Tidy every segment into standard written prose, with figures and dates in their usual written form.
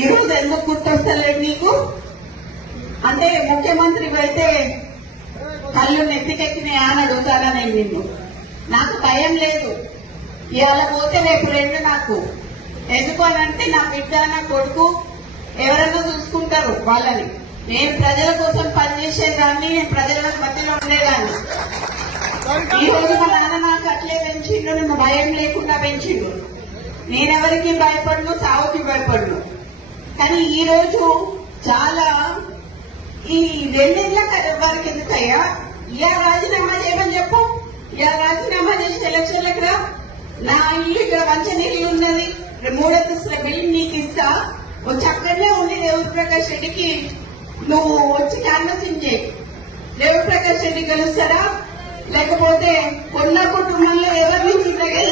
ఈ రోజు ఎందుకు గుర్తొస్తలేదు నీకు? అంటే ముఖ్యమంత్రి అయితే కళ్ళు నెత్తికెక్కినాయా అని అడుగుతానా నేను నిన్ను? నాకు భయం లేదు. ఇవాళ పోతే రేపు రెండు నాకు. ఎందుకు అని అంటే నా బిడ్డ నా కొడుకు ఎవరన్నా చూసుకుంటారు వాళ్ళని. నేను ప్రజల కోసం పనిచేసేదాన్ని, నేను ప్రజల మధ్యలో ఉండేదాన్ని. ఈ రోజు మా నాన్న నాకు అట్లే పెంచిండు, నన్ను భయం లేకుండా పెంచిండు. నేనెవరికి భయపడను, సావుకి భయపడను. కానీ ఈ రోజు చాలా ఈ రెండేళ్ల వారికి ఎందుకయ్యా ఇలా రాజీనామా చేయమని చెప్పు. ఇలా రాజీనామా చేసి ఎలక్షన్లకు రా. నా ఇల్లు ఇక్కడ మంచినీళ్ళు ఉన్నది, 3 అంతస్తుల బిల్లు నీకు ఇస్తా. వచ్చి అక్కడనే ఉండి దేవుడి ప్రకాష్ రెడ్డికి నువ్వు వచ్చి క్యాన్వసింగ్ చేయి. దేవుడి ప్రకాష్ రెడ్డి గెలుస్తారా లేకపోతే కొన్న కుటుంబంలో ఎవరిని గెలుస్తారా?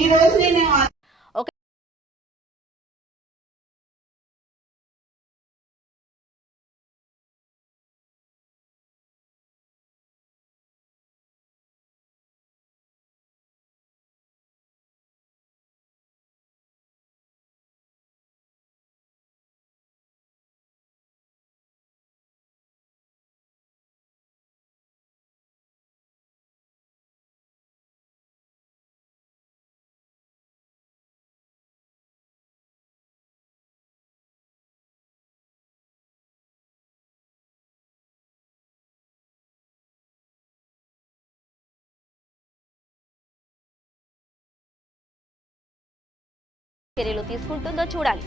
ఈ రోజు నేను చర్యలు తీసుకుంటుందో చూడాలి.